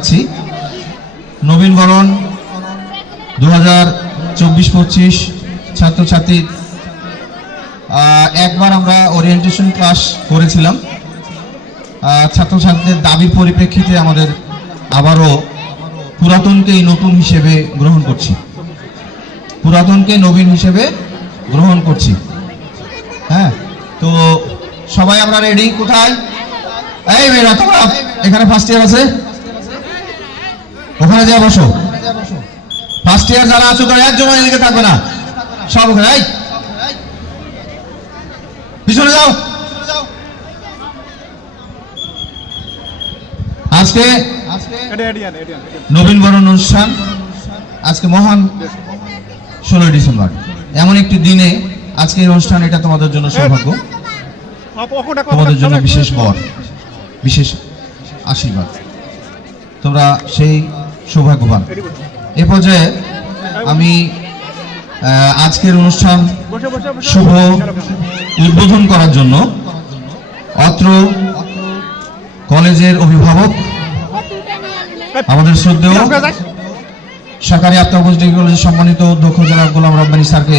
চাচ্ছি। নবীনবরণ 2024-25 ছাত্রছাত্রী একবার আমরা ওরিয়েন্টেশন ক্লাস করেছিলাম। ছাত্রছাত্রীদের দাবির পরিপ্রেক্ষিতে আমাদের আবারও পুরাতনকেই নতুন হিসেবে গ্রহণ করছি, পুরাতনকে নবীন হিসেবে গ্রহণ করছি। হ্যাঁ, তো সবাই আমরা রেডি? কোথায় এই মেয়েরা, তোমরা এখানে ফার্স্ট ইয়ার আছে, ওখানে যা বসো। ফার্স্ট ইয়ার যারা আছো তারা একজন এদিকে থাকবে না, সব ওখানে। এই পিছনে যাও। আজকে নবীনবরণ অনুষ্ঠান, আজকে মহান 16 ডিসেম্বর, এমন একটি দিনে আজকে এই অনুষ্ঠান। এটা তোমাদের জন্য সৌভাগ্য, তোমাদের জন্য বিশেষ বর, বিশেষ আশীর্বাদ। তোমরা সেই সৌভাগ্যবান। এ পর্যায়ে আমি আজকের অনুষ্ঠান শুভ উদ্বোধন করার জন্য অত্র কলেজের অভিভাবক, আমাদের শ্রদ্ধেয় সরকারি আফতাবগঞ্জ ডিগ্রি কলেজের সম্মানিত অধ্যক্ষ জনাব গোলাম রব্বানী স্যারকে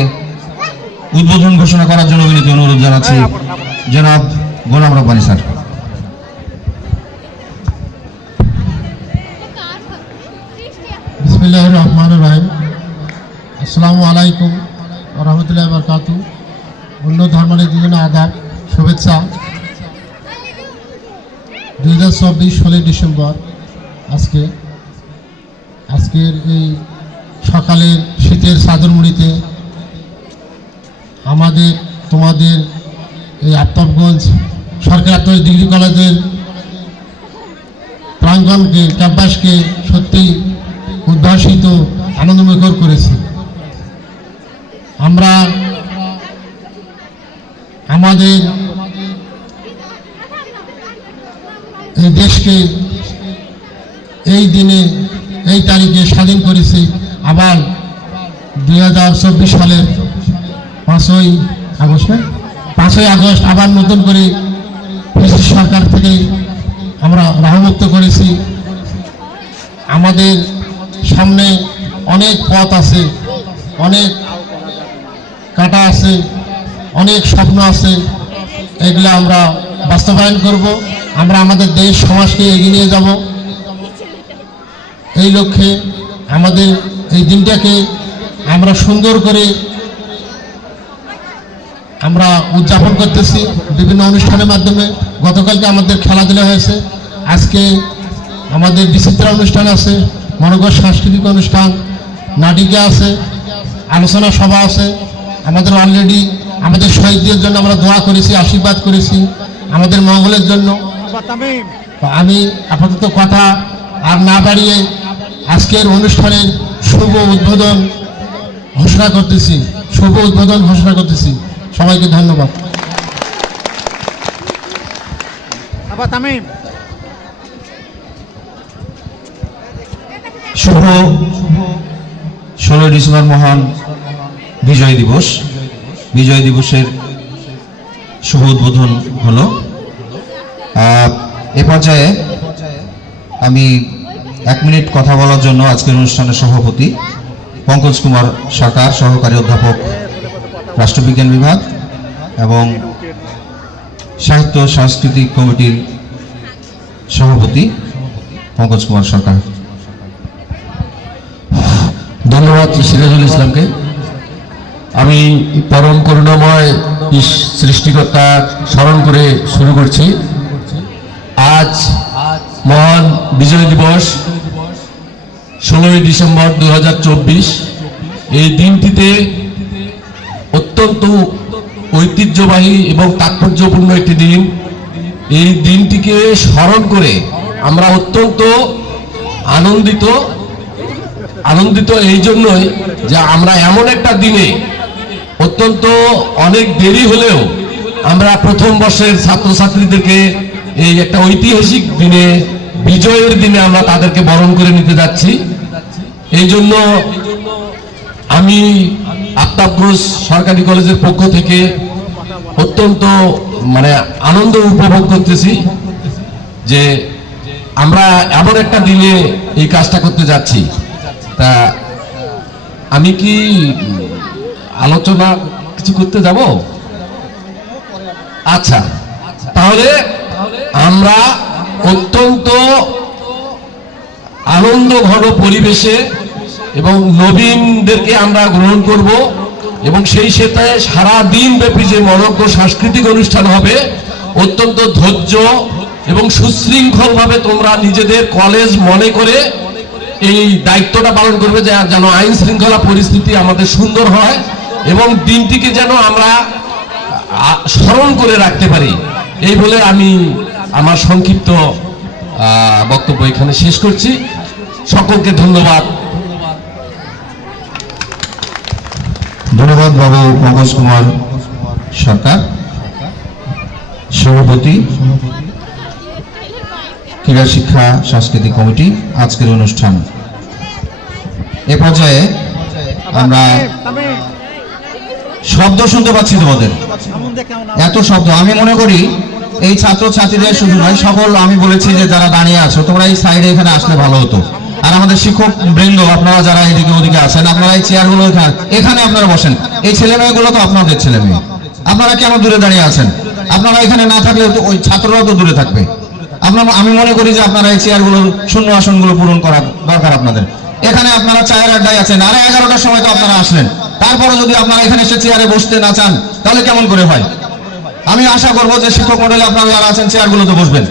উদ্বোধন ঘোষণা করার জন্য বিনীত অনুরোধ জানাচ্ছি। জনাব গোলাম রব্বানী স্যার। বিসমিল্লাহির রহমানির রহিম। আসসালামু আলাইকুম ওয়া রাহমাতুল্লাহি ওয়া বারাকাতুহু। অন্য ধর্মাবলম্বীদের আদাব, শুভেচ্ছা। 2024 16 ডিসেম্বর আজকের এই সকালের শীতের চাদর মুড়িতে তোমাদের এই আফতাবগঞ্জ সরকারি আফতাবগঞ্জ ডিগ্রি কলেজের প্রাঙ্গণকে, ক্যাম্পাসকে সত্যি উদ্ভাসিত, আনন্দমুখর করেছি। আমরা আমাদের এই দেশকে এই দিনে, এই তারিখে স্বাধীন করেছি। আবার 2024 সালের 5ই আগস্ট আবার নতুন করে ব্রিটিশ সরকার থেকে আমরা রাহমুক্ত করেছি। আমাদের সামনে অনেক পথ আছে, অনেক কাটা আছে, অনেক স্বপ্ন আছে। এগুলো আমরা বাস্তবায়ন করব। আমরা আমাদের দেশ সমাজকে এগিয়ে নিয়ে যাব। এই লক্ষ্যে আমাদের এই দিনটাকে আমরা সুন্দর করে আমরা উদযাপন করতেছি বিভিন্ন অনুষ্ঠানের মাধ্যমে। গতকালকে আমাদের খেলাধুলা হয়েছে, আজকে আমাদের বিচিত্রা অনুষ্ঠান আছে, মনোজ্ঞ সাংস্কৃতিক অনুষ্ঠান, নাটিকা আছে, আলোচনা সভা আছে। আমাদের অলরেডি আমাদের শহীদদের জন্য আমরা দোয়া করেছি, আশীর্বাদ করেছি আমাদের মঙ্গলের জন্য। আমি আপাতত কথা আর না বাড়িয়ে আজকের অনুষ্ঠানের শুভ উদ্বোধন ঘোষণা করতেছি। সবাইকে ধন্যবাদ। শুভ 16 ডিসেম্বর মহান বিজয় দিবস। বিজয় দিবসের শুভ উদ্বোধন হলো। এ পর্যায়ে আমি 1 মিনিট কথা বলার জন্য আজকের অনুষ্ঠানের সভাপতি পঙ্কজ কুমার সরকার, সহকারী অধ্যাপক, রাষ্ট্রবিজ্ঞান বিভাগ এবং সাহিত্য সাংস্কৃতিক কমিটির সভাপতি পঙ্কজ কুমার সরকার। ধন্যবাদ সিরাজুল ইসলামকে। আমি পরম করুণাময় সৃষ্টিকর্তা স্মরণ করে শুরু করছি। আজ মহান বিজয় দিবস 16 ডিসেম্বর 2024। এই দিনটিতে অত্যন্ত ঐতিহ্যবাহী এবং তাৎপর্যপূর্ণ একটি দিন। এই দিনটিকে স্মরণ করে আমরা অত্যন্ত আনন্দিত এই জন্যই যে আমরা এমন একটা দিনে অত্যন্ত অনেক দেরি হলেও আমরা প্রথম বর্ষের ছাত্রছাত্রীদেরকে এই একটা ঐতিহাসিক দিনে, বিজয়ের দিনে আমরা তাদেরকে বরণ করে নিতে যাচ্ছি। এই জন্য আমি আফতাবগঞ্জ সরকারি কলেজের পক্ষ থেকে অত্যন্ত আনন্দ উপভোগ করতেছি যে আমরা এমন একটা দিনে এই কাজটা করতে যাচ্ছি, তা আমি কি আলোচনা কিছু করতে যাব? আচ্ছা, তাহলে আমরা অত্যন্ত আনন্দ ঘন পরিবেশে এবং নবীনদেরকে আমরা গ্রহণ করব এবং সেই সাথে সারা দিন ব্যাপী যে মনোজ্ঞ সাংস্কৃতিক অনুষ্ঠান হবে, অত্যন্ত ধৈর্য এবং সুশৃঙ্খল ভাবে তোমরা নিজেদের কলেজ মনে করে এই দায়িত্বটা পালন করবে, যেন আইন শৃঙ্খলা পরিস্থিতি আমাদের সুন্দর হয় এবং দিনটিকে যেন আমরা স্মরণ করে রাখতে পারি। এই বলে আমি আমার সংক্ষিপ্ত বক্তব্য এখানে শেষ করছি। সকলকে ধন্যবাদ। ধন্যবাদ বাবু মনোজ কুমার সরকার, সভাপতি ক্রীড়া শিক্ষা সাংস্কৃতিক কমিটি। আজকের অনুষ্ঠান এ পর্যায়ে আমরা শব্দ শুনতে পাচ্ছি, তোমাদের এত শব্দ। আমি মনে করি এই ছাত্র ছাত্রীদের শুধু নয়, সকল, আমি বলেছি যে যারা দাঁড়িয়ে আছো তোমরা এই সাইডে এখানে আসলে ভালো হতো। আর আমাদের শিক্ষক বৃন্দ আপনারা যারা এদিকে ওদিকে আছেন, আপনারা এই চেয়ারগুলো এখানে আপনারা বসেন। এই ছেলে মেয়েগুলো তো আপনাদের ছেলে মেয়ে, আপনারা কেন দূরে দাঁড়িয়ে আছেন? আপনারা এখানে না থাকলে তো ওই ছাত্ররাও তো দূরে থাকবে। আমি মনে করি যে আপনারা এই চেয়ারগুলো, শূন্য আসনগুলো পূরণ করা দরকার আপনাদের। এখানে আপনারা চায়ের আড্ডায় আছেন, আরে 11টার সময় তো আপনারা আসলেন, তারপরে যদি আপনারা এখানে এসে চেয়ারে বসতে না চান তাহলে কেমন করে হয়? আমি আশা করবো যে শিক্ষক মন্ডলী আপনারা যারা আছেন চেয়ারগুলোতে বসবেন।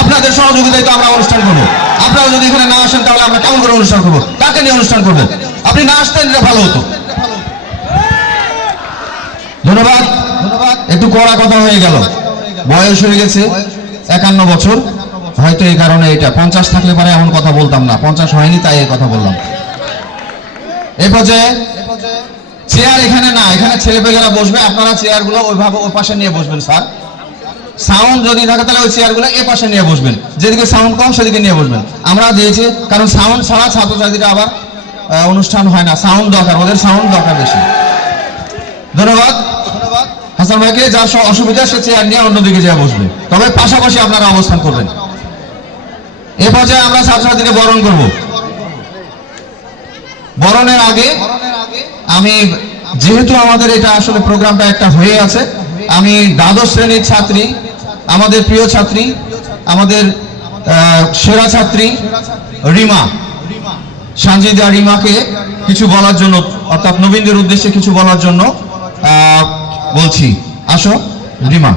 আপনাদের সহযোগিতায় তো আমরা অনুষ্ঠান করবো। আপনারা যদি এখানে না আসেন তাহলে আমরা কেমন করে অনুষ্ঠান করবো? কাকে নিয়ে অনুষ্ঠান করবো? আপনি না আসতেন এটা ভালো হতো। ধন্যবাদ। একটু কড়া কথা হয়ে গেল, বয়স হয়ে গেছে 51 বছর, হয়তো এই কারণে এটা। 50 থাকলে পরে এমন কথা বলতাম না, 50 হয়নি তাই এই কথা বললাম। এই পর্যায়ে চেয়ার এখানে না, এখানে ছেলেপেলেরা বসবে, আপনারা চেয়ারগুলো ওইভাবে ওই পাশে নিয়ে বসবেন। স্যার, সাউন্ড যদি থাকে তাহলে ওই চেয়ারগুলো এ পাশে নিয়ে বসবেন, যেদিকে সাউন্ড কম সেদিকে নিয়ে বসবেন। আমরা দিয়েছি কারণ সাউন্ড ছাড়া ছাত্রছাত্রীরা আবার অনুষ্ঠান হয় না, সাউন্ড দরকার, ওদের সাউন্ড দরকার বেশি। ধন্যবাদ হাসান ভাইকে। যার অসুবিধা সে চেয়ার নিয়ে অন্যদিকে যা বসবে, তবে পাশাপাশি আপনারা অবস্থান করবেন। এ পর্যায়ে আমরা ছাত্রছাত্রীকে বরণ করব। বরণের আগে আমি, যেহেতু আমাদের এটা আসলে প্রোগ্রামটা একটা হয়ে আছে, আমি দ্বাদশ শ্রেণীর ছাত্রী, আমাদের প্রিয় ছাত্রী, আমাদের সেরা ছাত্রী রিমা, সানজিদা রিমাকে কিছু বলার জন্য, অর্থাৎ নবীনদের উদ্দেশ্যে কিছু বলার জন্য বলছি। আসো রিমা।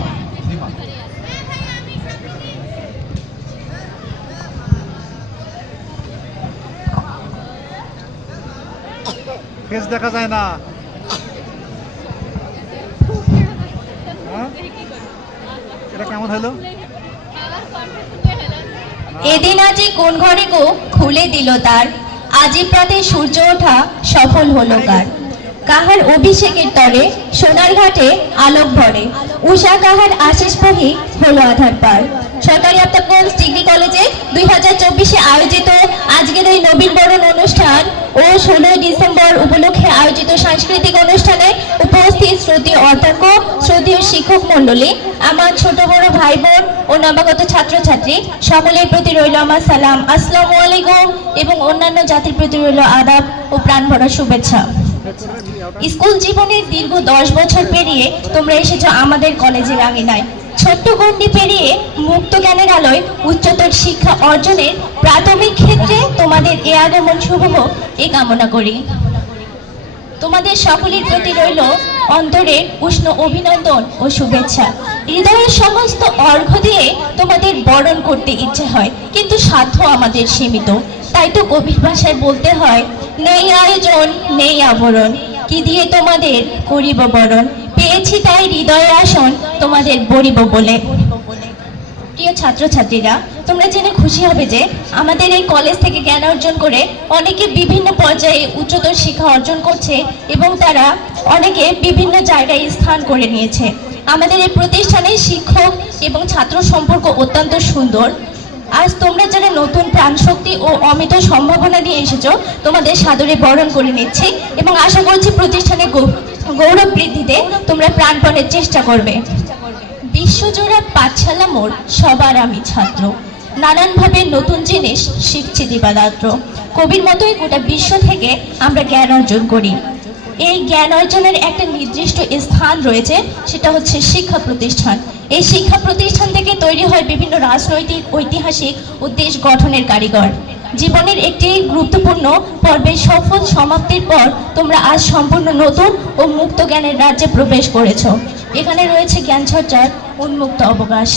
ফেস দেখা যায় না। এটা কেমন হলো? এদিন আজি কোন ঘরে গো খুলে দিল তার, আজি প্রাতে সূর্য ওঠা সফল হলো কার। কাহার অভিষেকের তরে সোনার ঘাটে আলোক ভরে, উষা কাহার আশিস বহি হলো আধার পার। সরকারি আফতাবগঞ্জ ডিগ্রি কলেজে 2024-এ আয়োজিত আজকের এই নবীন বরণ অনুষ্ঠান ও 16 ডিসেম্বর উপলক্ষে আয়োজিত সাংস্কৃতিক অনুষ্ঠানে উপস্থিত শ্রদ্ধেয় অধ্যক্ষ, শ্রদ্ধেয় শিক্ষক মণ্ডলী, আমার ছোট বড় ভাই বোন ও নবাগত ছাত্রছাত্রী সকলের প্রতি রইল আমার সালাম, আসসালামু আলাইকুম, এবং অন্যান্য জাতির প্রতি রইল আদাব ও প্রাণ ভরা শুভেচ্ছা। স্কুল জীবনের দীর্ঘ 10 বছর পেরিয়ে তোমরা এসেছো আমাদের কলেজের আঙিনায়। ছোট্ট গণ্ডি পেরিয়ে মুক্ত জ্ঞানের আলোয় উচ্চতর শিক্ষা অর্জনের প্রাথমিক ক্ষেত্রে তোমাদের এ আগমন শুভ হোক এই কামনা করি। তোমাদের সকলের প্রতি রইল অন্তরের উষ্ণ অভিনন্দন ও শুভেচ্ছা। হৃদয়ের সমস্ত অর্ঘ্য দিয়ে তোমাদের বরণ করতে ইচ্ছে হয়, কিন্তু সাধ্য আমাদের সীমিত। তাই তো গভীর ভাষায় বলতে হয়, নেই আয়োজন নেই আবরণ, কি দিয়ে তোমাদের করিব বরণ। পেয়েছি তাই হৃদয়ের আসন তোমাদের বরিব বলে। প্রিয় ছাত্রছাত্রীরা, তোমরা জেনে খুশি হবে যে আমাদের এই কলেজ থেকে জ্ঞান অর্জন করে অনেকে বিভিন্ন পর্যায়ে উচ্চতর শিক্ষা অর্জন করছে এবং তারা অনেকে বিভিন্ন জায়গায় স্থান করে নিয়েছে। আমাদের এই প্রতিষ্ঠানে শিক্ষক এবং ছাত্র সম্পর্ক অত্যন্ত সুন্দর। আজ তোমরা যারা নতুন প্রাণশক্তি ও অমিত সম্ভাবনা নিয়ে এসেছো, তোমাদের সাদরে বরণ করে নিচ্ছি এবং আশা করছি প্রতিষ্ঠানের গৌরব বৃদ্ধিতে তোমরা প্রাণপণের চেষ্টা করবে। বিশ্বজোড়া পাঠশালা মোর সবার আমি ছাত্র, নানানভাবে নতুন জিনিস শিখছি দিবারাত্র। কবির মতোই গোটা বিশ্ব থেকে আমরা জ্ঞান অর্জন করি। এই জ্ঞান অর্জনের একটা নির্দিষ্ট স্থান রয়েছে, সেটা হচ্ছে শিক্ষা প্রতিষ্ঠান। এই শিক্ষা প্রতিষ্ঠান থেকে তৈরি হয় বিভিন্ন রাজনৈতিক, ঐতিহাসিক ও দেশ গঠনের কারিগর। জীবনের একটি গুরুত্বপূর্ণ পর্বের সফল সমাপ্তির পর তোমরা আজ সম্পূর্ণ নতুন ও মুক্ত জ্ঞানের রাজ্যে প্রবেশ করেছো। এখানে রয়েছে জ্ঞানচর্চার উন্মুক্ত অবকাশ।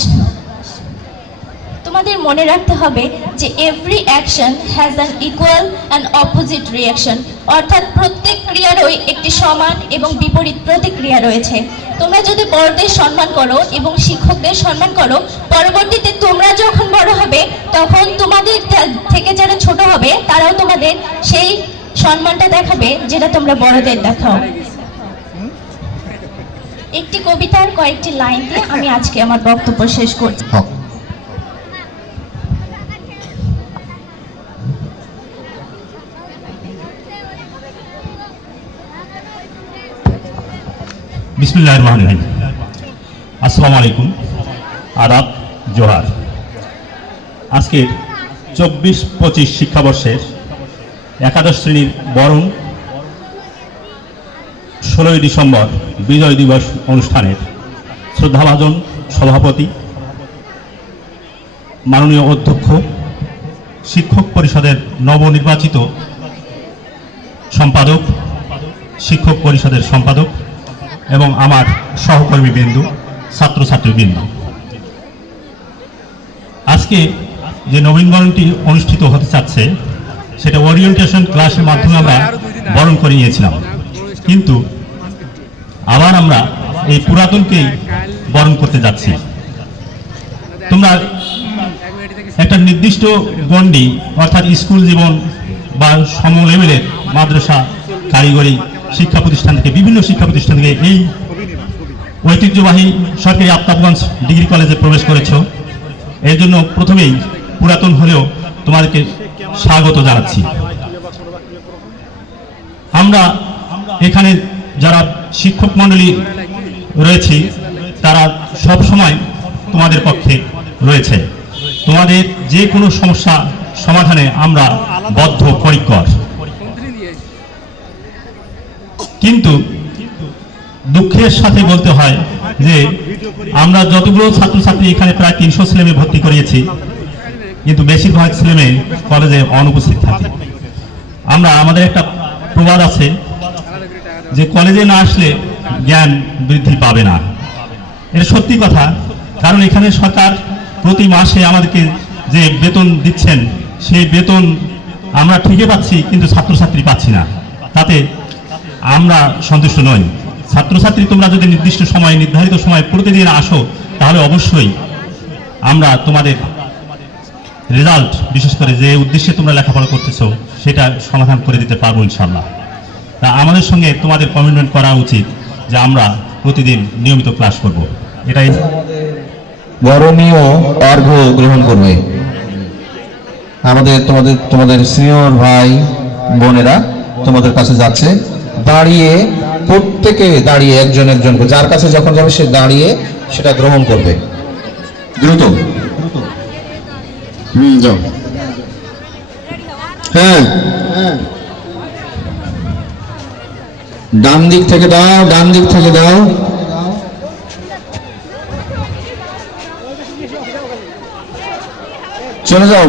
তোমাদের মনে রাখতে হবে যে every action has an equal and opposite reaction, অর্থাৎ প্রত্যেক ক্রিয়ারই একটি সমান এবং বিপরীত প্রতিক্রিয়া রয়েছে। তোমরা যদি বড়দের সম্মান করো এবং শিক্ষকদের সম্মান করো, পরবর্তীতে তোমরা যখন বড় হবে তখন তোমাদের থেকে যারা ছোট হবে তারাও তোমাদের সেই সম্মানটা দেখাবে যেটা তোমরা বড়দের দেখাও। একটি কবিতার কয়েকটি লাইন দিয়ে আমি আজকে আমার বক্তব্য শেষ করছি। বিসমিল্লাহির রহমানির রহিম। আসসালামু আলাইকুম, আদাব, জোহার। আজকের 24-25 শিক্ষাবর্ষের একাদশ শ্রেণীর বরণ 16ই ডিসেম্বর বিজয় দিবস অনুষ্ঠানের শ্রদ্ধাভাজন সভাপতি, মাননীয় অধ্যক্ষ, শিক্ষক পরিষদের নবনির্বাচিত সম্পাদক, শিক্ষক পরিষদের সম্পাদক এবং আমার সহকর্মীবৃন্দ, ছাত্রছাত্রীবৃন্দ, আজকে যে নবীনবরণটি অনুষ্ঠিত হতে চাচ্ছে সেটা ওরিয়েন্টেশন ক্লাসের মাধ্যমে আমরা বরণ করে নিয়েছিলাম, কিন্তু আবার আমরা এই পুরাতনকেই বরণ করতে যাচ্ছি। তোমরা একটা নির্দিষ্ট গণ্ডি অর্থাৎ স্কুল জীবন বা সম লেভেলের মাদ্রাসা, কারিগরি শিক্ষা প্রতিষ্ঠান থেকে, বিভিন্ন শিক্ষা প্রতিষ্ঠান থেকে এই ঐতিহ্যবাহী সরকারি আফতাবগঞ্জ ডিগ্রি কলেজে প্রবেশ করেছ। এর জন্য প্রথমেই পুরাতন হলেও তোমাদেরকে স্বাগত জানাচ্ছি। আমরা এখানে যারা শিক্ষক মণ্ডলী রয়েছি তারা সব সময় তোমাদের পক্ষে রয়েছে। তোমাদের যে কোনো সমস্যা সমাধানে আমরা বদ্ধপরিকর। কিন্তু দুঃখের সাথে বলতে হয় যে আমরা যতগুলো ছাত্রছাত্রী এখানে প্রায় 300 ছেলেমেয়ে ভর্তি করিয়েছি, কিন্তু বেশিরভাগ ছেলেমেয়ে কলেজে অনুপস্থিত থাকে। আমাদের একটা প্রবাদ আছে যে কলেজে না আসলে জ্ঞান বৃদ্ধি পাবে না। এটা সত্যি কথা, কারণ এখানে সরকার প্রতি মাসে আমাদেরকে যে বেতন দিচ্ছেন সেই বেতন আমরা ঠিকই পাচ্ছি, কিন্তু ছাত্রছাত্রী পাচ্ছি না। তাতে আমরা সন্তুষ্ট নই। ছাত্রছাত্রী তোমরা যদি নির্দিষ্ট সময়, নির্ধারিত সময় প্রতিদিন আসো, তাহলে অবশ্যই আমরা তোমাদের রেজাল্ট, বিশেষ করে যে উদ্দেশ্যে তোমরা লেখাপড়া করতেছো, সেটা সমাধান করে দিতে পারবো ইনশাল্লাহ। তা আমাদের সঙ্গে তোমাদের কমিটমেন্ট করা উচিত যে আমরা প্রতিদিন নিয়মিত ক্লাস করব। এটাই বরণীয় অর্ঘ্য গ্রহণ করবে তোমাদের সিনিয়র ভাই বোনেরা তোমাদের কাছে যাচ্ছে। দাঁড়িয়ে, প্রত্যেকে দাঁড়িয়ে একজন একজন করে, যার কাছে যখন যাবে সে দাঁড়িয়ে সেটা গ্রহণ করবে। দ্রুত যাও। হ্যাঁ, ডান দিক থেকে দাও, ডান দিক থেকে দাও। চলে যাও,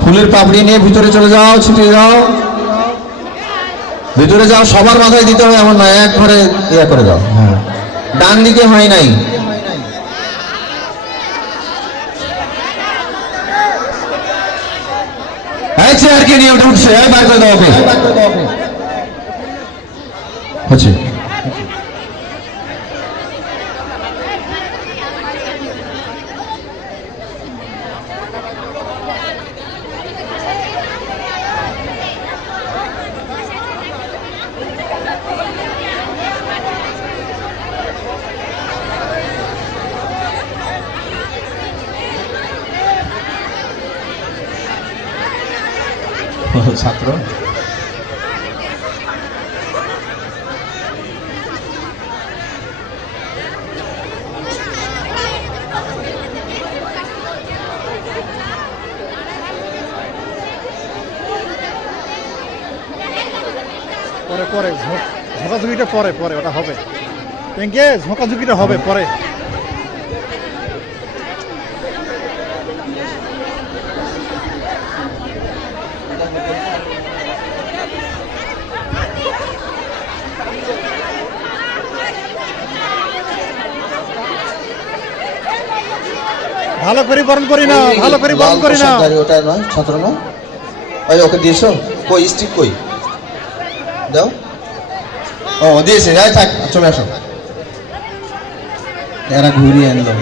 ফুলের পাপড়ি নিয়ে ভিতরে চলে যাও, ছুটে যাও, ভিতরে যাও। সবার মাথায় দিতে হবে এমন নয়, একবারে ইয়ে করে দাও। হ্যাঁ, ডান দিকে হয় নাই। চেয়ারকে নিয়ে উঠছে, বার করে দাও ওকে। হচ্ছে ছাত্র পরে পরে ঝোঁকাঝুঁকিটা পরে পরে ওটা হবে ব্যাংকে ঝোঁকাঝুঁকিটা হবে পরে। ভালো করে বরণ করি না, ভালো করে বরণ করি না। ওটা নয়, ছাত্র নয়। ওই ওকে দিয়েছো? কই স্টিক কই? দাও। ও দিয়েছে, যাই থাক, চলে আসো। এরা ঘুরিয়ে আনলো।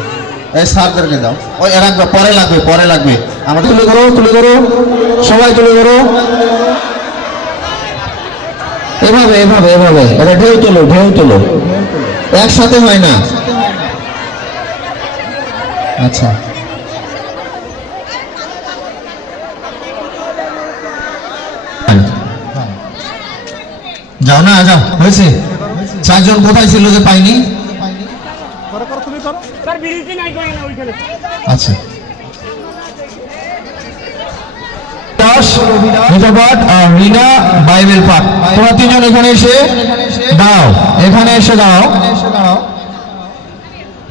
এই স্যারদেরকে দাও। ওই এরা পরে লাগবে, পরে লাগবে। আমাদের তুলে করো, তুলে করো, সবাই তুলে করো। এভাবে এভাবে এভাবে, এটা ঢেউ তোলো, ঢেউ তোলো, একসাথে হয় না। আচ্ছা, যাও না, যাও, হয়েছে। চারজন কোথায় ছিল যে পাইনি? করো করো, তুমি করো। আচ্ছা, রিনা বাইবেল পাঠ। তোমরা তিনজন এখানে এসে দাও, এখানে এসে দাও।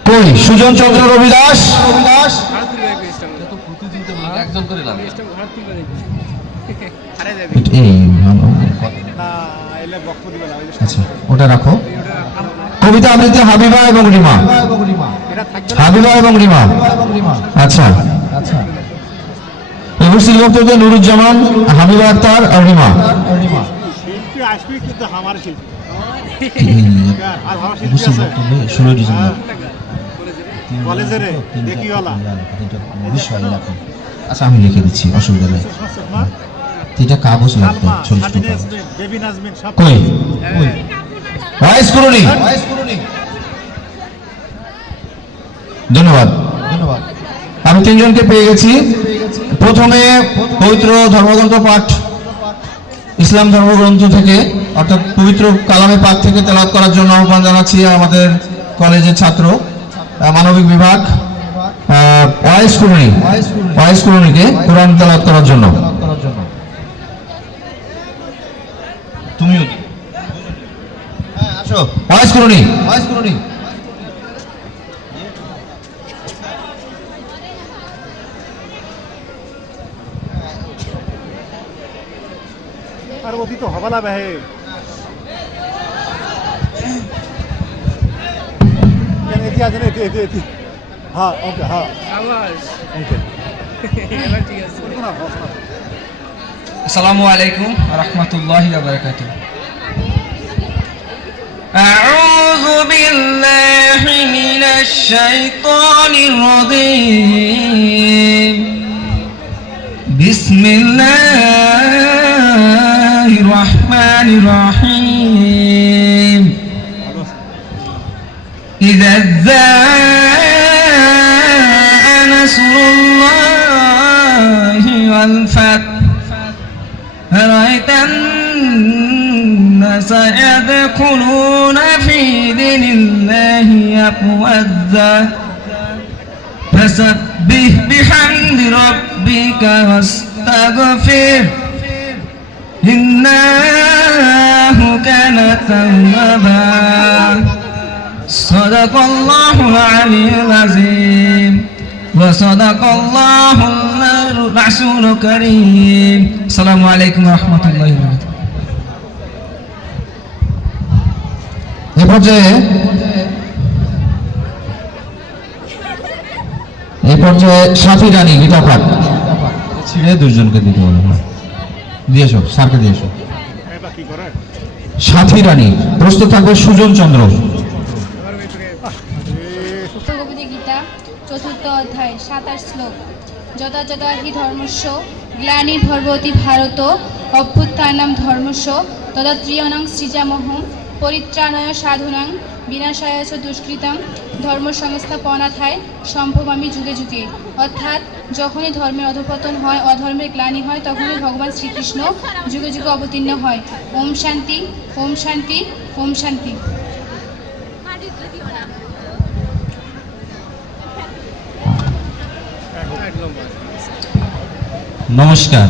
কই সুজন চন্দ্র রবিদাস? একজন করে নাম। না এলে বক্তব্য দিবে না, ওই যে আচ্ছা, ওটা রাখো। কবিতা আবৃত্তি হাবিবা এবং রিমা। এটা থাকবে না। হাবিবা এবং রিমা। আচ্ছা, উপস্থিত বক্তব্য নুরুজ্জামান, হাবিবা আক্তার আর রিমা। শিল্পী আসবে কিন্তু আমার শিল্পী আর আমার শিল্পী উপস্থিত আছে বক্তব্য 16 ডিসেম্বর। কলেজের দেখিওয়ালা আচ্ছা, আমি লিখে দিচ্ছি, অসুবিধা নেই। এটা কাগজ লাগবে, ছোট ছোট কাগজ। বেবি নাজমিন সব কই ভয়েস করুনি। ধন্যবাদ, ধন্যবাদ। আমি তিনজনকে পেয়ে গেছি। প্রথমে পবিত্র ধর্মগ্রন্থ পাঠ, ইসলাম ধর্মগ্রন্থ থেকে, অর্থাৎ পবিত্র কালামে পাক থেকে তেলাওয়াত করার জন্য আহ্বান জানাচ্ছি আমাদের কলেজের ছাত্র, মানবিক বিভাগ, ওয়াইস কুরুনিকে কোরআন তেলাওয়াত করার জন্য। তুমিও আসো, ওয়াইস কুরুনি। আর অতীত হবালা বাহে কেন এটি আছে না, এটি এটি হ্যাঁ ওকে হ্যাঁ ওকে আসসালামু আলাইকুম ওয়া রাহমাতুল্লাহি ওয়া বারাকাতুহু। আউযু বিল্লাহি মিনাশ শাইতানির রাজীম। বিসমিল্লাহির রাহমানির রাহিম। ইযা জাআ নাসরুল্লাহি ওয়াল ফাth رأيت الناس يدخلون في دين الله أفواجا فسبح بحمد ربك واستغفر إنه كان توابا صدق الله العلي العظيم وصدق الله الرسول الكريم السلام عليكم ورحمة الله وبركاته। এই পর্যায়ে সাথী রানী গীতা পাঠ ছিঁড়ে দুজনকে দিতে বলো। দিয়েছো, স্যারকে দিয়েছো। এটা কি করে সাথী রানী। প্রস্তুত থাকবে সুজন চন্দ্র। ভগবদ্ গীতা 4th অধ্যায় 27 শ্লোক। যদা যদা হি ধর্মস্য গ্লানির্ভবতি ভারত অভ্যুত্থানম ধর্মস্য তদা ত্রিয়ণং সৃজামহং পরিত্রাণায় সাধুনাং বিনাশায় চ দুষ্কৃতং ধর্ম সংস্থাপনাথায় সম্ভবামি যুগে যুগে। অর্থাৎ যখনই ধর্মের অধঃপতন হয়, অধর্মের গ্লানি হয়, তখনই ভগবান শ্রীকৃষ্ণ যুগে যুগে অবতীর্ণ হয়। ওম শান্তি, ওম শান্তি, ওম শান্তি। নমস্কার।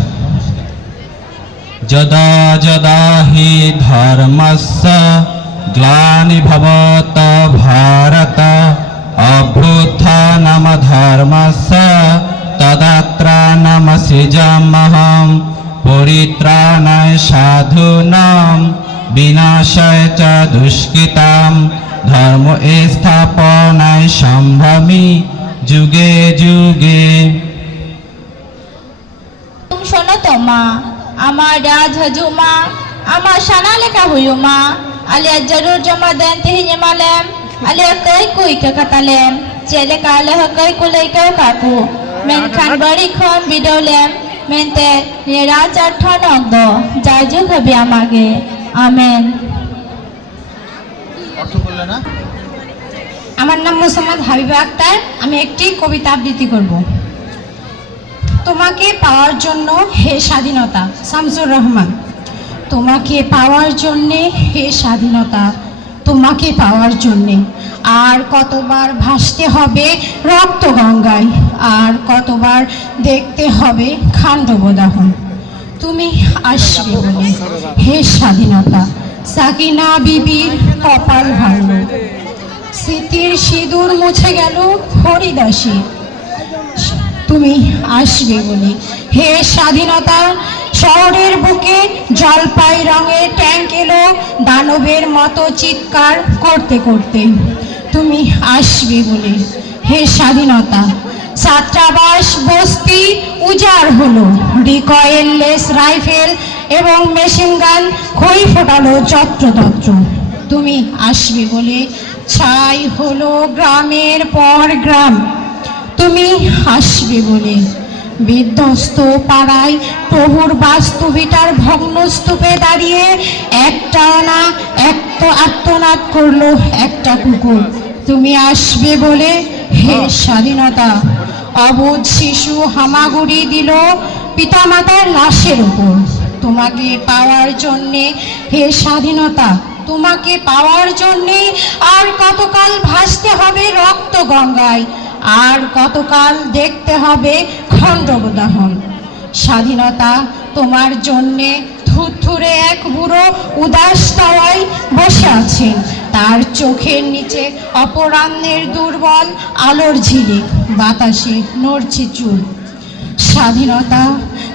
যদা যদা হি ধর্মস্য গ্লানির্ভবত ভারত অভ্যুত্থানম ধর্মস্য তদাত্রাণম সৃজাম্যহম পরিত্রাণায় সাধূনাং বিনাশায় চ দুষ্কৃতাম ধর্ম স্থাপনায় সম্ভ্রমি যুগে যুগে। শোনো তো মা, আমার রাজ হজু মা, আমার সানা লেখা হইও মা, আলিয়া জরুর জমা দেন তেহিnye malem, alia kay kuy kakatalem, cele kala hakay kulay kaw kaku, menkan bari khon bidolem, mente ni raj athonok do, jaju khabi amage, amen. আমার নাম মোসাম্মদ হাবিবা আক্তার। আমি একটি কবিতা আবৃত্তি করব। তোমাকে পাওয়ার জন্য হে স্বাধীনতা। শামসুর রহমান। তোমাকে পাওয়ার জন্যে হে স্বাধীনতা, তোমাকে পাওয়ার জন্যে আর কতবার ভাসতে হবে রক্ত গঙ্গায়, আর কতবার দেখতে হবে খান্ডবদাহন। তুমি আসবে বলে হে স্বাধীনতা, সাকিনা বিবির কপাল ভাঙল, স্মৃতির সিঁদুর মুছে গেল হরিদাসী। তুমি আসবে বলে হে স্বাধীনতা, শহরের বুকে জলপাই রঙের ট্যাঙ্ক এলো দানবের মতো চিৎকার করতে করতে। তুমি আসবে বলে হে স্বাধীনতা, ছাত্রাবাস বস্তি উজাড় হলো, রিকয়েললেস রাইফেল এবং মেশিন গান খই ফোটালো যত্রতত্র। তুমি আসবে বলে ছাই হলো গ্রামের পর গ্রাম। তুমি আসবে বলে বিধ্বস্ত পাড়ায় প্রভুর বাস্তুবিটার ভগ্নস্তূপে দাঁড়িয়ে একটা না একটা আর্তনাদ করলো একটা কুকুর। তুমি আসবে বলে হে স্বাধীনতা, অবুঝ শিশু হামাগুড়ি দিল পিতামাতার লাশের উপর। তোমাকে পাওয়ার জন্যে হে স্বাধীনতা, তোমাকে পাওয়ার জন্যে আর কতকাল ভাসতে হবে রক্ত গঙ্গায়, আর কতকাল দেখতে হবে খণ্ডবদাহন। স্বাধীনতা তোমার জন্যে থুরথুরে এক বুড়ো উদাস তাওয়ায় বসে আছেন, তার চোখের নিচে অপরাহ্নের দুর্বল আলোর ঝিলিক, বাতাসে নড়ছে চুল। স্বাধীনতা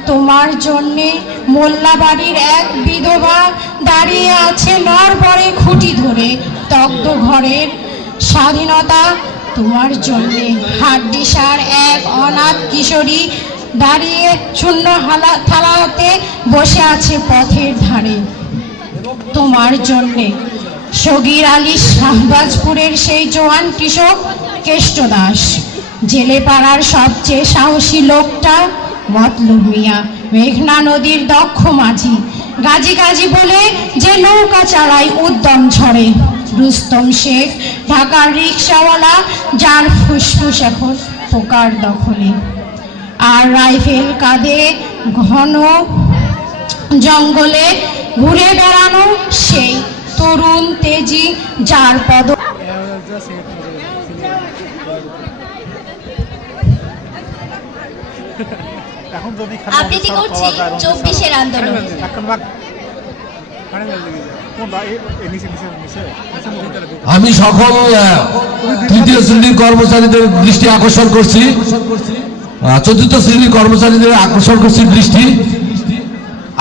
তোমার জন্যে মোল্লাবাড়ির এক বিধবা দাঁড়িয়ে আছে নড়বড়ে খুঁটি ধরে দগ্ধ ঘরের। স্বাধীনতা তোমার জন্যে হাড্ডিসার এক অনাথ কিশোরী দাঁড়িয়ে শূন্য থালা হাতে বসে আছে পথের ধারে। তোমার জন্যে সগীর আলী শাহবাজপুরের সেই জওয়ান কৃষক কেষ্ট দাস, জেলে পাড়ার সবচেয়ে সাহসী লোকটা মতলব মিয়া, মেঘনা নদীর দক্ষ মাঝি, গাজী গাজী বলে যে নৌকা চালায় উদ্যম ঝড়ে, রুস্তম শেখ ঢাকার রিক্সাওয়ালা, যার ফুসফুস এখন পোকার দখলে, আর রাইফেল কাঁধে ঘন জঙ্গলে ঘুরে বেড়ানো সেই তরুণ তেজি, যার পদ এখন যদি আবৃত্তি করছি 24-এর আন্দোলন। আমি সকল তৃতীয় শ্রেণীর কর্মচারীদের দৃষ্টি আকর্ষণ করছি, চতুর্থ শ্রেণীর কর্মচারীদের আকর্ষণ করছি দৃষ্টি।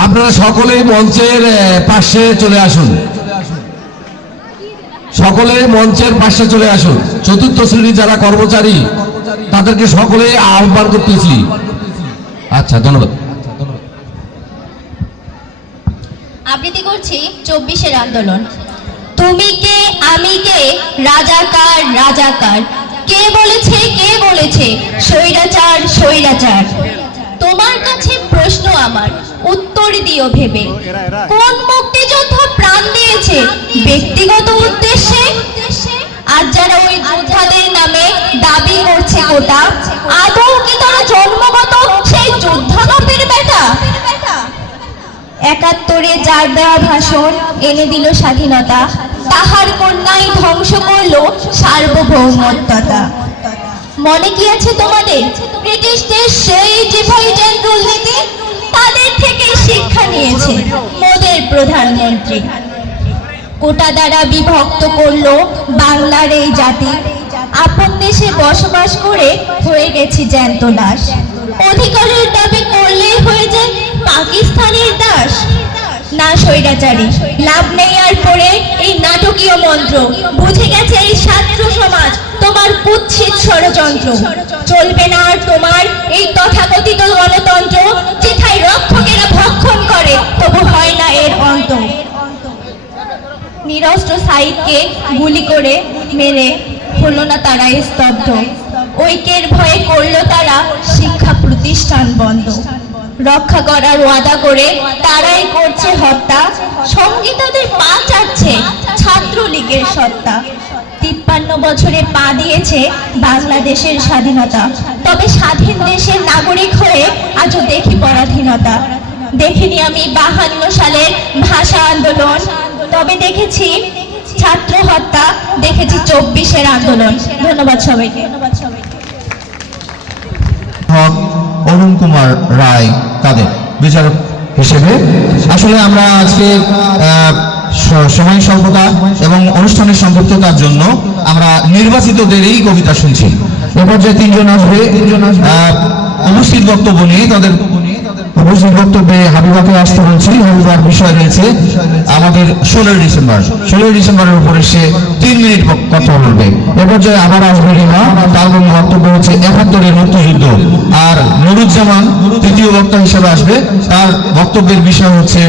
আপনারা সকলেই মঞ্চের পাশে চলে আসুন, সকলে মঞ্চের পাশে চলে আসুন। চতুর্থ শ্রেণীর যারা কর্মচারী তাদেরকে সকলে আহ্বান করতেছি। আচ্ছা, ধন্যবাদ। আবৃত্তি করছি 24-এর আন্দোলন। তুমি কে আমি কে, রাজাকার রাজাকার, কে বলেছে স্বৈরাচার স্বৈরাচার। তোমার কাছে প্রশ্ন আমার, উত্তর দিও ভেবে, কোন মুক্তিযোদ্ধা প্রাণ দিয়েছে ব্যক্তিগত উদ্দেশ্যে? আজ যারা ওই যোদ্ধাদের নামে দাবি করছে কোটা, আদৌ কি তারা জন্মগত সেই যোদ্ধা বাপের বেটা? 71-এ যার দেওয়া ভাষণ এনে দিল স্বাধীনতা, তাহার কন্যাই ধ্বংস করলো সার্বভৌমত্বতা। মনে কি আছে তোমাদের ব্রিটিশদের সেই ডিভাইড এন্ড রুল নীতি? তাদের থেকে শিক্ষা নিয়ে দিয়েছে মোদের প্রধানমন্ত্রী। কোটা দ্বারা বিভক্ত করলো বাংলার এই জাতি, আপন দেশে বসবাস করে হয়ে গেছি জ্যান্ত লাশ। অধিকারের দাবি করলেই হয়ে যায় পাকিস্তানের দাস। না স্বৈরাচারী, লাভ নেই আর পড়ে এই নাটকীয় মন্ত্র। বুঝে গেছে এই ছাত্র সমাজ তোমার কুৎসিত ষড়যন্ত্র। চলবে না আর তোমার এই তথাকথিত গণতন্ত্র, যেথায় রক্ষকেরা ভক্ষণ করে তবু হয় না এর অন্ত। নিরস্ত্র সাইদকে গুলি করে মেরে হলো না তারা স্তব্ধ। ঐক্যের ভয়ে করলো তারা শিক্ষা প্রতিষ্ঠান বন্ধ। রক্ষা করার ওয়াদা করে তারাই করছে হত্যা, সঙ্গে তাদের পা চাটছে ছাত্রলীগের সত্তা। 53 বছরে পা দিয়েছে বাংলাদেশের স্বাধীনতা, তবে স্বাধীন দেশের নাগরিক হয়ে আজও দেখি পরাধীনতা। দেখিনি আমি 52 সালের ভাষা আন্দোলন, তবে দেখেছি ছাত্র হত্যা, দেখেছি 24-এর আন্দোলন। ধন্যবাদ সবাইকে। অরুণ কুমার রায় তাদের বিচারক হিসেবে। আসলে আমরা আজকে সময় স্বল্পতা এবং অনুষ্ঠানের সংক্ষিপ্ততার জন্য আমরা নির্বাচিতদেরই কবিতা শুনছি। এরপর যে তিনজন আসবে, উপস্থিত বক্তব্য নিয়ে তাদের উপস্থিত বক্তব্যে হাবিবাকে আসতে বলছি। হাবিবার বিষয় রয়েছে আমাদের 16 ডিসেম্বরের উপরে সে 3 মিনিট কথা বলবে। এরপর যে আবার আসবে রিমা, তার বক্তব্য হচ্ছে 71-এর মুক্তিযুদ্ধ। আর নুরুজ্জামান তৃতীয় বক্তা হিসেবে আসবে, তার বক্তব্যের বিষয় হচ্ছে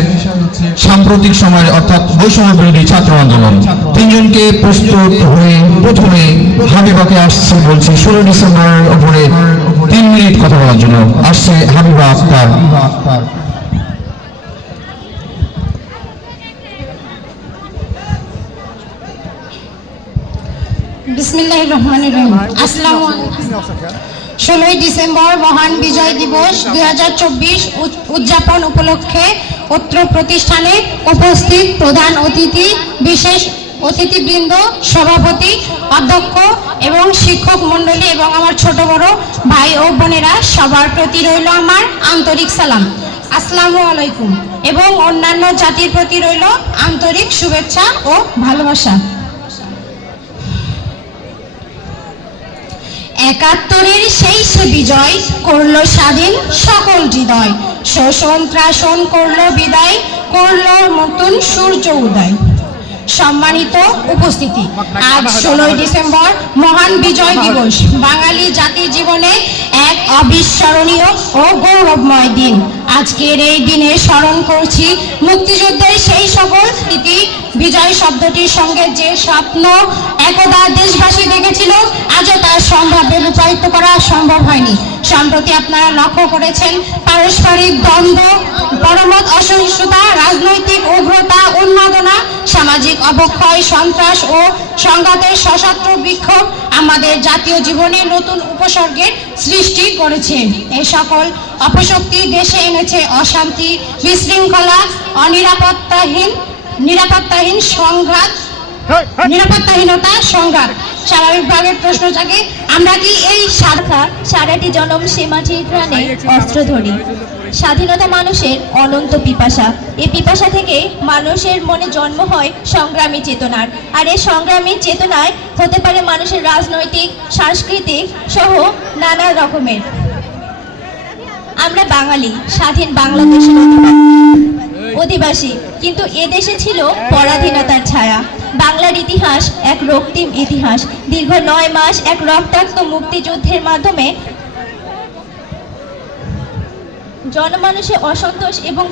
সাম্প্রতিক সময়ের অর্থাৎ বৈষম্য বিরোধী ছাত্র আন্দোলন। তিনজনকে প্রস্তুত হয়ে প্রথমে হাবিবাকে আসছে বলছি 16 ডিসেম্বরের উপরে 3 মিনিট কথা বলার জন্য আসছে হাবিবা আক্তার। বিসমিল্লাহির রহমানির রহিম। আসসালামু আলাইকুম। 16 ডিসেম্বর মহান বিজয় দিবস 2024 উদযাপন উপলক্ষে অত্র প্রতিষ্ঠানে উপস্থিত প্রধান অতিথি, বিশেষ অতিথিবৃন্দ, সভাপতি, অধ্যক্ষ এবং শিক্ষক মণ্ডলী এবং আমার ছোট বড় ভাই ও বোনেরা, সবার প্রতি রইল আমার আন্তরিক সালাম, আসসালামু আলাইকুম। এবং অন্যান্য জাতির প্রতি রইল আন্তরিক শুভেচ্ছা ও ভালোবাসা। 71-এর সেই সে বিজয় করলো স্বাধীন সকল হৃদয়, শোষণ ত্রাসন করলো বিদায়, করলো নতুন সূর্য উদয়। সম্মানিত উপস্থিতি, আজ 16 ডিসেম্বর মহান বিজয় দিবস বাঙালি জাতির জীবনে এক অবিস্মরণীয় ও গৌরবময় দিন। আজকের এই দিনে স্মরণ করছি মুক্তিযুদ্ধের সেই সকল স্মৃতি। বিজয় শব্দটির সঙ্গে যে স্বপ্ন একদা দেশবাসী দেখেছিল, আজও তার সম্ভাব্য রূপায়িত করা সম্ভব হয়নি। সম্প্রতি আপনারা লক্ষ্য করেছেন পারস্পরিক দ্বন্দ্ব, পরমত অসহিষ্ণুতা, রাজনৈতিক উগ্রতা, উন্মাদনা, সামাজিক অবক্ষয়, সন্ত্রাস ও সংঘাতের সশস্ত্র বিক্ষোভ আমাদের জাতীয় জীবনে নতুন উপসর্গের সৃষ্টি করেছে। এই সকল অপশক্তি দেশে এনেছে অশান্তি, বিশৃঙ্খলা, নিরাপত্তাহীনতা, সংঘাত। স্বাভাবিকভাবে প্রশ্ন জাগে, আমরা কি এই সারাটি জনম সীমাচির প্রাণে অস্ত্র ধরি। স্বাধীনতা মানুষের অনন্ত পিপাসা, এই পিপাসা থেকে মানুষের মনে জন্ম হয় সংগ্রামী চেতনার। আর এই সংগ্রামী চেতনায় হতে পারে মানুষের রাজনৈতিক, সাংস্কৃতিক সহ নানা রকমের। আমরা বাঙালি, স্বাধীন বাংলাদেশের অধিবাসী, কিন্তু এদেশে ছিল পরাধীনতার ছায়া। বাংলার ইতিহাস এক রক্তিম ইতিহাস। দীর্ঘ 9 মাস এক রক্তাক্ত মুক্তিযুদ্ধের মাধ্যমে জনমানুষের অসন্তোষ এবং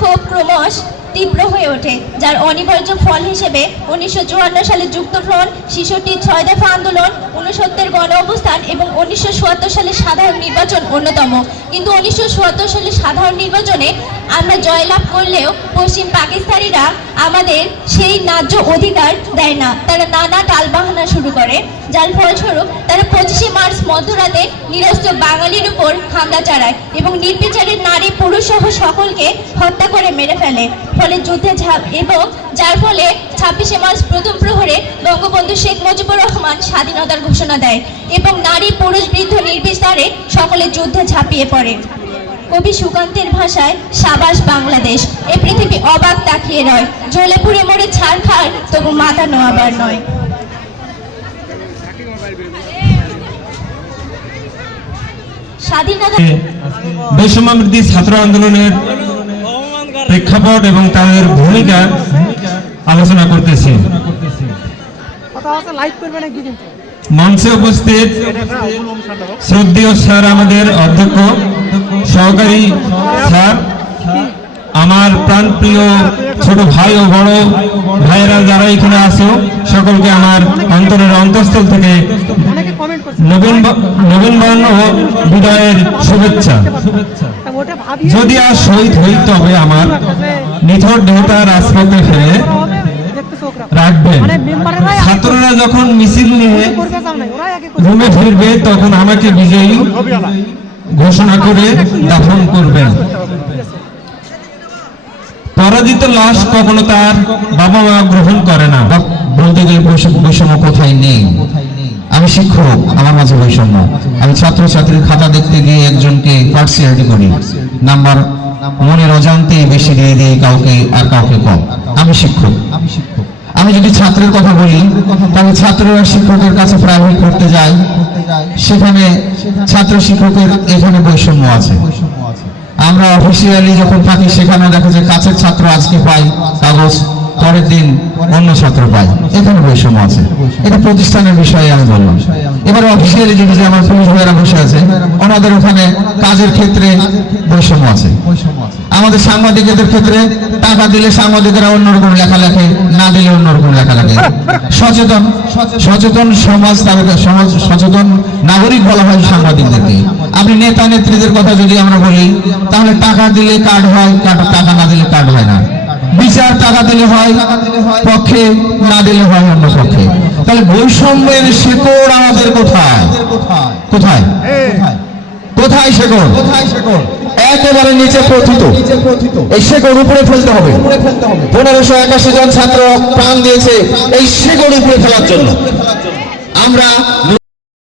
ক্ষোভ ক্রমশ তীব্র হয়ে ওঠে, যার অনিবার্য ফল হিসেবে 1954 সালে যুক্তফ্রন্ট, 66 6 দফা আন্দোলন, 69 গণ অবস্থান এবং 1977 সালে সাধারণ নির্বাচন অন্যতম। কিন্তু 1977 সালে সাধারণ নির্বাচনে আমরা জয়লাভ করলেও পশ্চিম পাকিস্তানিরা আমাদের সেই ন্যায্য অধিকার দেয় না। তারা নানা টালবাহানা শুরু করে, যার ফলস্বরূপ তারা 25শে মার্চ মধ্যরাতে নিরস্ত্র বাঙালির উপর হামলা চালায় এবং নির্বিচারে নারী পুরুষ সহ সকলকে হত্যা করে মেরে ফেলে। ফলে যুদ্ধে এবং যার ফলে 26শে মার্চ প্রথম প্রহরে বঙ্গবন্ধু শেখ মুজিবুর রহমান স্বাধীনতার ঘোষণা দেয় এবং নারী পুরুষ বৃদ্ধ নির্বিচারে সকলে যুদ্ধে ঝাঁপিয়ে পড়ে। কবি সুকান্তের ভাষায় সাবাস বাংলাদেশ, এ পৃথিবী অবাক তাকিয়ে রয়, জ্বলে পুড়ে মরে ছারখার তবু মাথা নোয়াবার নয়। স্বাধীনতা বৈষম্যবিরোধী ছাত্র আন্দোলনের প্রেক্ষাপট এবং তাদের ভূমিকা আলোচনা করতেছি। মঞ্চে উপস্থিত শ্রদ্ধেয় স্যার, আমাদের অধ্যক্ষ, সহকারী স্যার, আমার প্রাণপ্রিয় ছোট ভাই ও বড় ভাইয়েরা যারা এখানে আছো, সকলকে আমার অন্তরের অন্তঃস্থল থেকে নবীনবরণ ও বিদায়ের শুভেচ্ছা। যদি আর শহীদ হই তবে আমার নিথর দেহতা রাজপথে ফেলে রাখবেন। ছাত্ররা যখন মিছিল নিয়ে রুমে ফিরবে তখন আমাকে বিজয়ী ঘোষণা করে দাফন করবেন। পরাজিত লাশ কখনো তার বাবা মা গ্রহণ করে না। বলতে গেলে বৈষম্য কোথায় নেই। আমি শিক্ষক, আমার মাঝে বৈষম্য। আমি ছাত্রছাত্রীর খাতা দেখতে গিয়ে একজনকে পার্সিয়ালিটি করি, নাম্বার মনের অজান্তে বেশি দিয়ে দিই কাউকে আর কাউকে কম। আমি শিক্ষক। আমি যদি ছাত্রের কথা বলি, তাহলে ছাত্ররা শিক্ষকের কাছে প্রাইভেট পড়তে যায়, সেখানে ছাত্র শিক্ষকের এখানে বৈষম্য আছে। আমরা অফিসিয়ালি যখন থাকি সেখানে দেখা যায় কাছের ছাত্র আজকে পাই কাগজ, পরের দিন অন্য ছাত্র পাই, এখানে বৈষম্য আছে। এটা প্রতিষ্ঠানের বিষয়ে আমি বললাম। এবার অফিসিয়ালি যদি যে আমার পুলিশ ভাইয়েরা বসে আছে, ওনাদের ওখানে কাজের ক্ষেত্রে বৈষম্য আছে। আমাদের সাংবাদিকদের ক্ষেত্রে টাকা দিলে সাংবাদিকেরা অন্যরকম লেখা লেখে, না দিলে অন্যরকম লেখা লেখে। সচেতন সমাজ, সচেতন নাগরিক বলা হয় সাংবাদিকদেরকে। আপনি নেতা নেত্রীদের কথা যদি আমরা বলি, তাহলে টাকা দিলে কার্ড হয়, টাকা না দিলে কার্ড হয় না। বিচার টাকা দিলে হয় পক্ষে, না দিলে হয় অন্য পক্ষে। তাহলে বৈষম্যের শেকড় আমাদের কোথায়? কোথায় কোথায় শেকড়? একেবারে নিচে প্রথিত। এই শেকড় উপরে ফেলতে হবে। 1581 জন ছাত্র প্রাণ দিয়েছে এই শেকড় উপরে ফেলার জন্য। আমরা